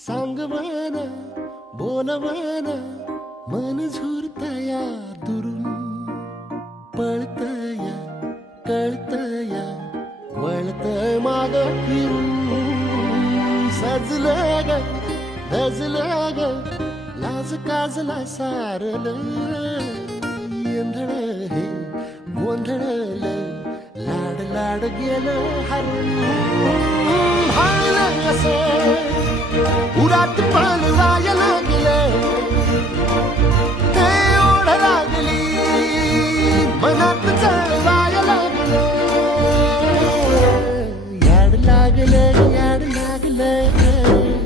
सांगवान बोलवान मन झुरतया दुरून पळतया कळतया वळतय माग फिरून सजलं ग धजलं ग लाज काजला सारल येंधळ हे गोंधळल लाड लाड गेलं हरून हायलं कसं उरात पण जाय लागलं ते ओढ लागली मनात चळवाय लागलं याड लागलं याड लागलं